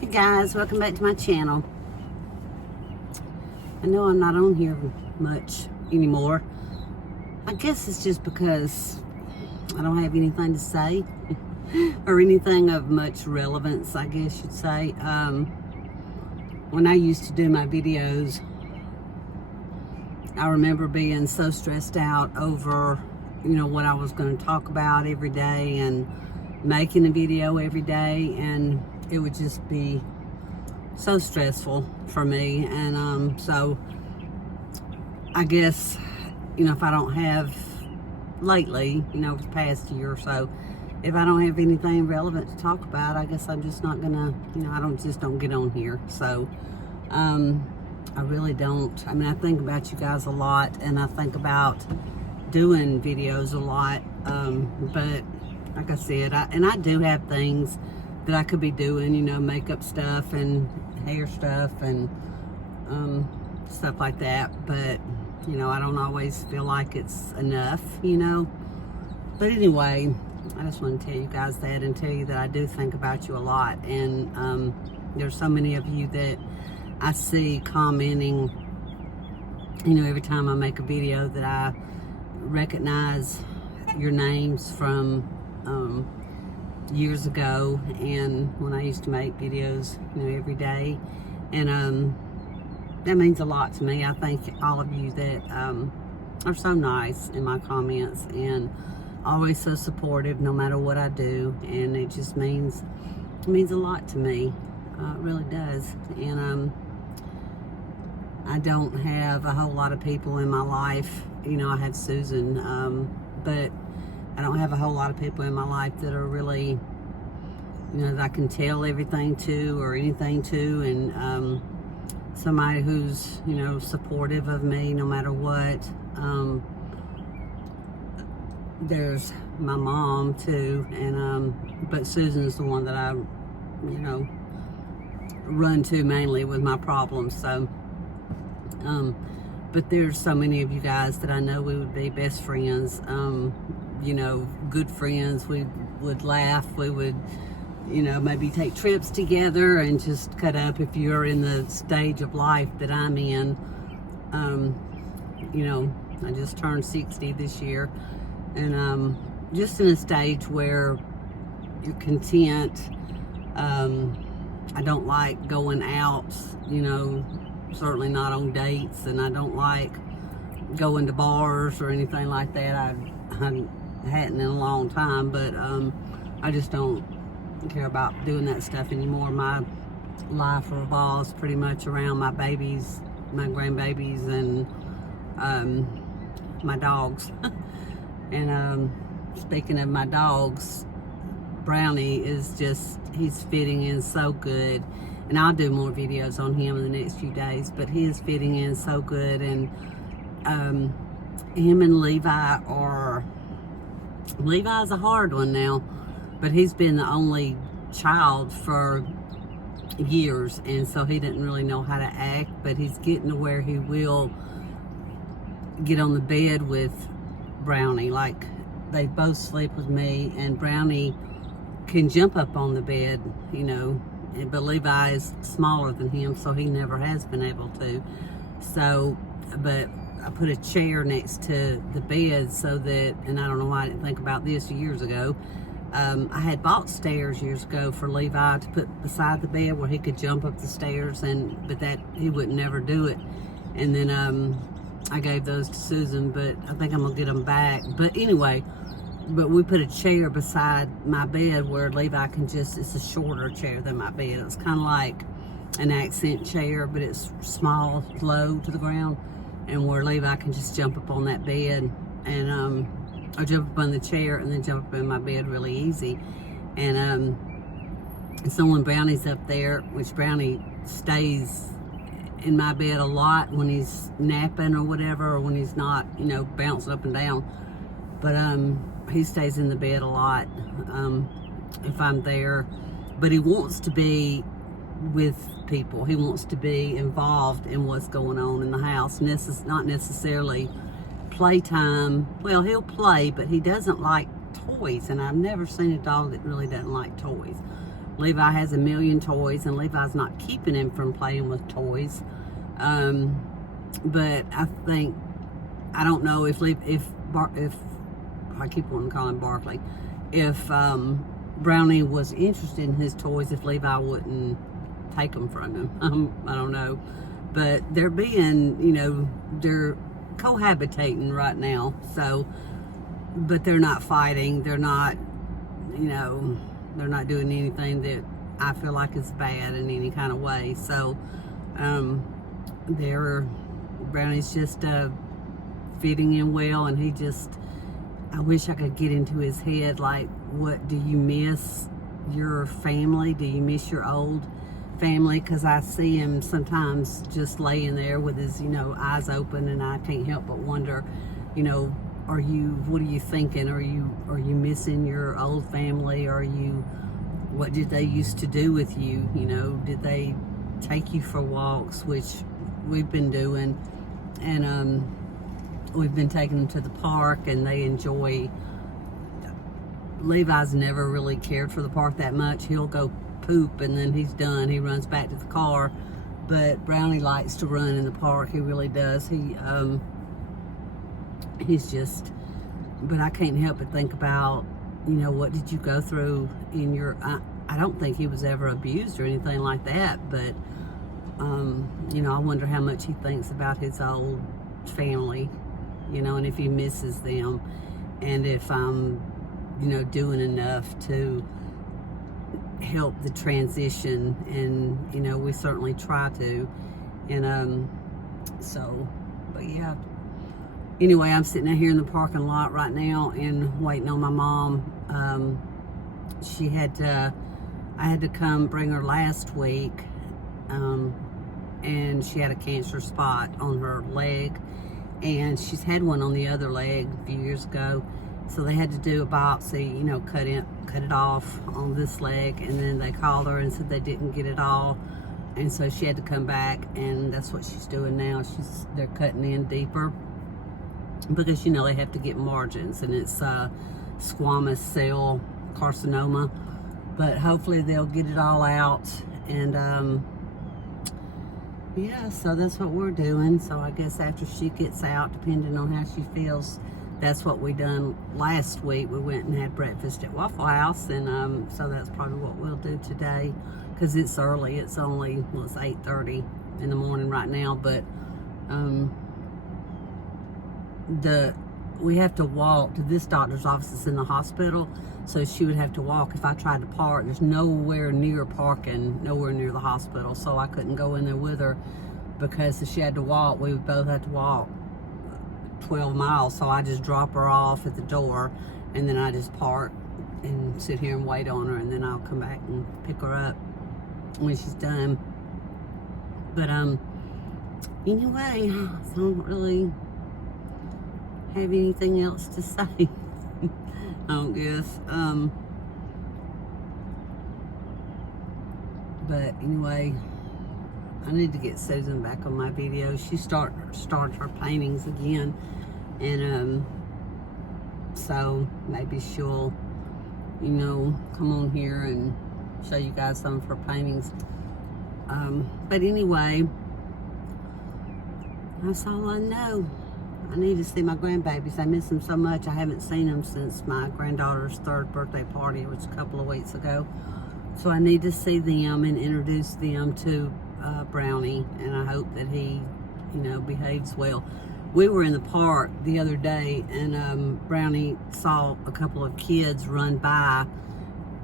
Hey guys, welcome back to my channel. I know I'm not on here much anymore. I guess it's just because I don't have anything to say or anything of much relevance, I guess you'd say. When I used to do my videos, I remember being so stressed out over, what I was going to talk about every day and making a video every day, and it would just be so stressful for me. And so I guess, if I don't have lately, the past year or so, if I don't have anything relevant to talk about, I guess I'm just not gonna, I don't get on here. So I really don't. I mean, I think about you guys a lot, and I think about doing videos a lot, but like I said, I do have things that I could be doing, makeup stuff and hair stuff and stuff like that, but I don't always feel like it's enough, but anyway, I just want to tell you guys that and tell you that I do think about you a lot. And there's so many of you that I see commenting, every time I make a video, that I recognize your names from years ago, and when I used to make videos, every day. And that means a lot to me. I thank all of you that are so nice in my comments and always so supportive no matter what I do, and it just means a lot to me. It really does. And I don't have a whole lot of people in my life. I have Susan, but I don't have a whole lot of people in my life that are really, that I can tell everything to or anything to, and somebody who's, supportive of me no matter what. There's my mom too, and but Susan's the one that I, run to mainly with my problems. So but there's so many of you guys that I know we would be best friends, good friends. We would laugh, we would, maybe take trips together and just cut up if you're in the stage of life that I'm in. I just turned 60 this year, and just in a stage where you're content. I don't like going out, certainly not on dates, and I don't like going to bars or anything like that. I hadn't in a long time, but I just don't care about doing that stuff anymore. My life revolves pretty much around my babies, my grandbabies, and my dogs. And speaking of my dogs, Brownie is he's fitting in so good, and I'll do more videos on him in the next few days, but he is fitting in so good. And him and Levi's a hard one now, but he's been the only child for years, and so he didn't really know how to act, but he's getting to where he will get on the bed with Brownie. Like, they both sleep with me, and Brownie can jump up on the bed, but Levi is smaller than him, so he never has been able to. So, but I put a chair next to the bed so that, and I don't know why I didn't think about this years ago. I had bought stairs years ago for Levi to put beside the bed where he could jump up the stairs, but that he would never do it. And then I gave those to Susan, but I think I'm gonna get them back. But anyway, we put a chair beside my bed where Levi can it's a shorter chair than my bed. It's kind of like an accent chair, but it's small, low to the ground, and where Levi can just jump up on that bed, and or jump up on the chair and then jump up in my bed really easy. And so when Brownie's up there, which Brownie stays in my bed a lot when he's napping or whatever, or when he's not, bouncing up and down, but he stays in the bed a lot if I'm there. But he wants to be with people. He wants to be involved in what's going on in the house. Not necessarily playtime. Well, he'll play, but he doesn't like toys, and I've never seen a dog that really doesn't like toys. Levi has a million toys, and Levi's not keeping him from playing with toys. But I think, I don't know if I keep wanting to call him Barkley, if Brownie was interested in his toys, if Levi wouldn't take them from him. I don't know. But they're being, they're cohabitating right now. So, but they're not fighting. They're not, they're not doing anything that I feel like is bad in any kind of way. So, Brownie's just fitting in well, and he just, I wish I could get into his head, like, what do you miss? Your family? Do you miss your old family? Because I see him sometimes just laying there with his, eyes open, and I can't help but wonder, what are you thinking? Are you missing your old family? What did they used to do with you? Did they take you for walks, which we've been doing, and we've been taking them to the park, and they enjoy. Levi's never really cared for the park that much. He'll go poop, and then he's done. He runs back to the car. But Brownie likes to run in the park. He really does. He's just, but I can't help but think about, what did you go through in your, I don't think he was ever abused or anything like that, but, I wonder how much he thinks about his old family, and if he misses them, and if I'm, doing enough to help the transition, and, we certainly try to, and, but yeah. Anyway, I'm sitting out here in the parking lot right now and waiting on my mom. I had to come bring her last week, and she had a cancer spot on her leg, and she's had one on the other leg a few years ago. So they had to do a biopsy, cut it off on this leg, and then they called her and said they didn't get it all. And so she had to come back, and that's what she's doing now. They're cutting in deeper, because they have to get margins, and it's squamous cell carcinoma, but hopefully they'll get it all out. And yeah, so that's what we're doing. So I guess after she gets out, depending on how she feels, that's what we done last week. We went and had breakfast at Waffle House, and so that's probably what we'll do today, because it's early. It's only, it's 8:30 in the morning right now, but we have to walk to this doctor's office. It's in the hospital, so she would have to walk. If I tried to park, there's nowhere near parking, nowhere near the hospital, so I couldn't go in there with her, because if she had to walk, we would both have to walk 12 miles. So I just drop her off at the door, and then I just park and sit here and wait on her, and then I'll come back and pick her up when she's done. But anyway, so I don't really have anything else to say. I don't guess. But anyway, I need to get Susan back on my video. She started her paintings again, and so maybe she'll, come on here and show you guys some of her paintings. But anyway, that's all I know. I need to see my grandbabies. I miss them so much. I haven't seen them since my granddaughter's 3rd birthday party, which was a couple of weeks ago. So I need to see them and introduce them to Brownie, and I hope that he, behaves well. We were in the park the other day, and Brownie saw a couple of kids run by,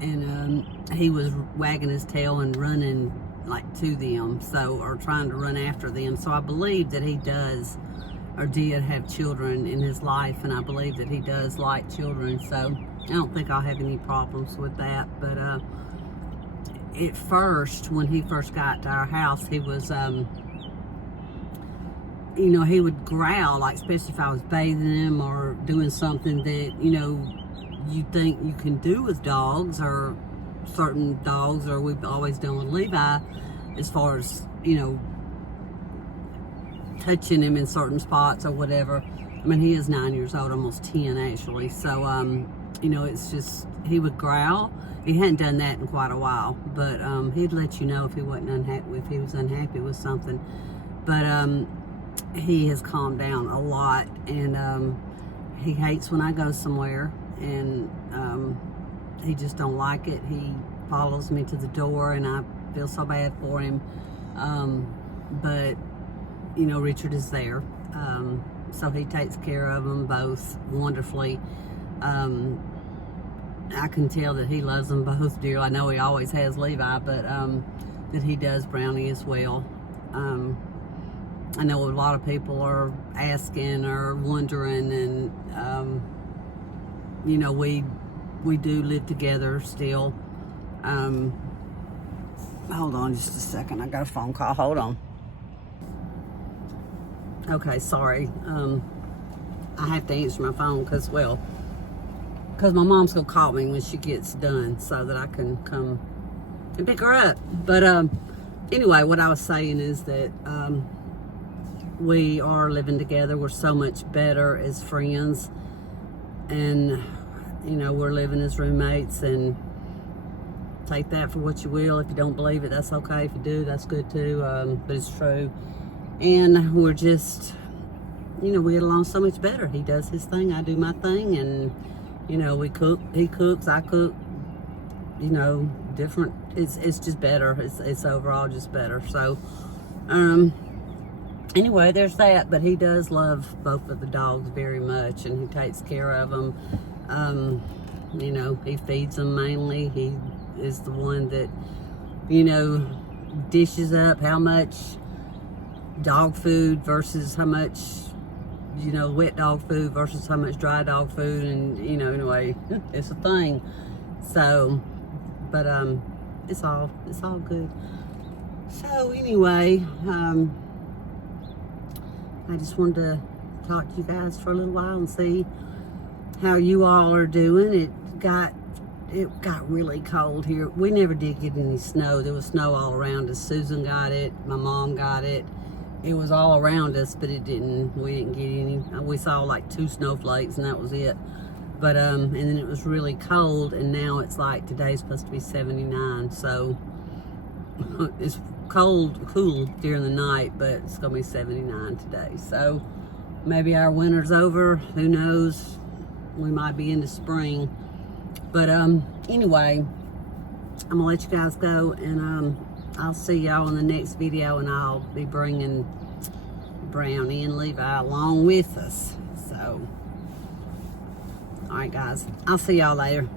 and he was wagging his tail and running like to them, or trying to run after them. So I believe that he does, or did have children in his life, and I believe that he does like children, so I don't think I'll have any problems with that. But at first, when he first got to our house, he was, he would growl, like, especially if I was bathing him or doing something that, you think you can do with dogs, or certain dogs, or we've always done with Levi, as far as, touching him in certain spots or whatever. I mean, he is 9 years old, almost 10 actually. So, it's just, he would growl. He hadn't done that in quite a while, but he'd let you know if he wasn't unhappy, if he was unhappy with something. But he has calmed down a lot, and he hates when I go somewhere, and he just don't like it. He follows me to the door, and I feel so bad for him. But you know, Richard is there, so he takes care of them both wonderfully. I can tell that he loves them both dearly. I know he always has Levi, but that he does Brownie as well. I know a lot of people are asking or wondering, and you know, we do live together still. Hold on just a second. I got a phone call. Hold on. Okay, sorry. I have to answer my phone because my mom's gonna call me when she gets done so that I can come and pick her up. But anyway, what I was saying is that we are living together. We're so much better as friends, and you know, we're living as roommates, and take that for what you will. If you don't believe it, that's okay. If you do, that's good too. But it's true. And we're just, you know, we get along so much better. He does his thing, I do my thing, and you know, we cook, he cooks, I cook, you know, different. It's just better. It's overall just better. So anyway, there's that. But he does love both of the dogs very much, and he takes care of them. You know, he feeds them mainly. He is the one that, you know, dishes up how much dog food versus how much, you know, wet dog food versus how much dry dog food, and you know, anyway, it's a thing. So, but it's all good. So anyway, I just wanted to talk to you guys for a little while and see how you all are doing. It got really cold here. We never did get any snow. There was snow all around us. Susan got it. My mom got it. It was all around us, but we didn't get any. We saw like 2 snowflakes, and that was it. But and then it was really cold, and now it's like today's supposed to be 79. So it's cool during the night, but it's gonna be 79 today. So maybe our winter's over. Who knows? We might be into spring. But anyway, I'm gonna let you guys go, and I'll see y'all in the next video, and I'll be bringing Brownie and Levi along with us. So, all right, guys, I'll see y'all later.